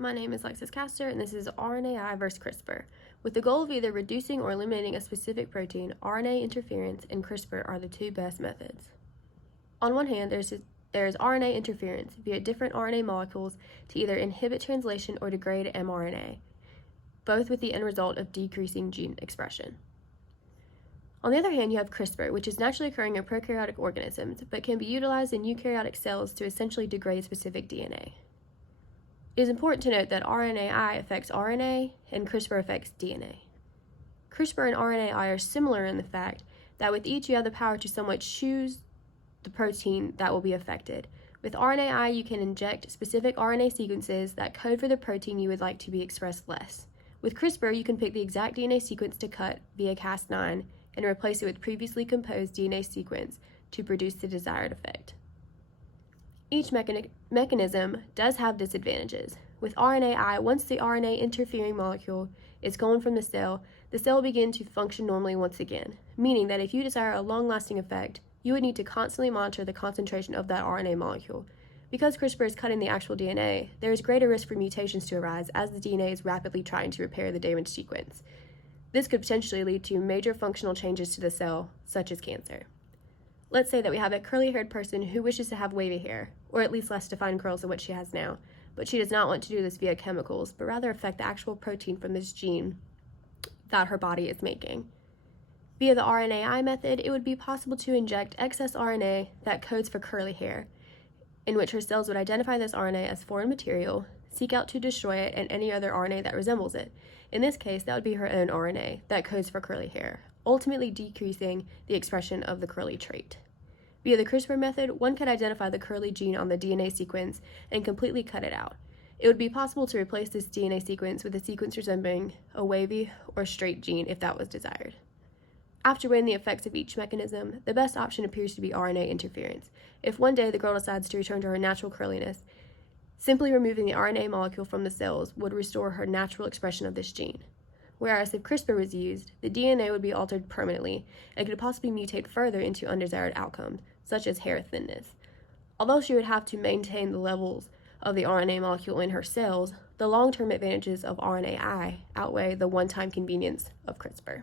My name is Lexis Castor, and this is RNAi versus CRISPR. With the goal of either reducing or eliminating a specific protein, RNA interference and CRISPR are the two best methods. On one hand, there's RNA interference via different RNA molecules to either inhibit translation or degrade mRNA, both with the end result of decreasing gene expression. On the other hand, you have CRISPR, which is naturally occurring in prokaryotic organisms, but can be utilized in eukaryotic cells to essentially degrade specific DNA. It is important to note that RNAi affects RNA and CRISPR affects DNA. CRISPR and RNAi are similar in the fact that with each you have the power to somewhat choose the protein that will be affected. With RNAi, you can inject specific RNA sequences that code for the protein you would like to be expressed less. With CRISPR, you can pick the exact DNA sequence to cut via Cas9 and replace it with previously composed DNA sequence to produce the desired effect. Each mechanism does have disadvantages. With RNAi, once the RNA interfering molecule is gone from the cell will begin to function normally once again, meaning that if you desire a long-lasting effect, you would need to constantly monitor the concentration of that RNA molecule. Because CRISPR is cutting the actual DNA, there is greater risk for mutations to arise as the DNA is rapidly trying to repair the damaged sequence. This could potentially lead to major functional changes to the cell, such as cancer. Let's say that we have a curly-haired person who wishes to have wavy hair, or at least less defined curls than what she has now, but she does not want to do this via chemicals, but rather affect the actual protein from this gene that her body is making. Via the RNAi method, it would be possible to inject excess RNA that codes for curly hair, in which her cells would identify this RNA as foreign material, seek out to destroy it and any other RNA that resembles it. In this case, that would be her own RNA that codes for curly hair, ultimately decreasing the expression of the curly trait. Via the CRISPR method, one could identify the curly gene on the DNA sequence and completely cut it out. It would be possible to replace this DNA sequence with a sequence resembling a wavy or straight gene if that was desired. After weighing the effects of each mechanism, the best option appears to be RNA interference. If one day the girl decides to return to her natural curliness, simply removing the RNA molecule from the cells would restore her natural expression of this gene. Whereas if CRISPR was used, the DNA would be altered permanently and could possibly mutate further into undesired outcomes, such as hair thinness. Although she would have to maintain the levels of the RNA molecule in her cells, the long-term advantages of RNAi outweigh the one-time convenience of CRISPR.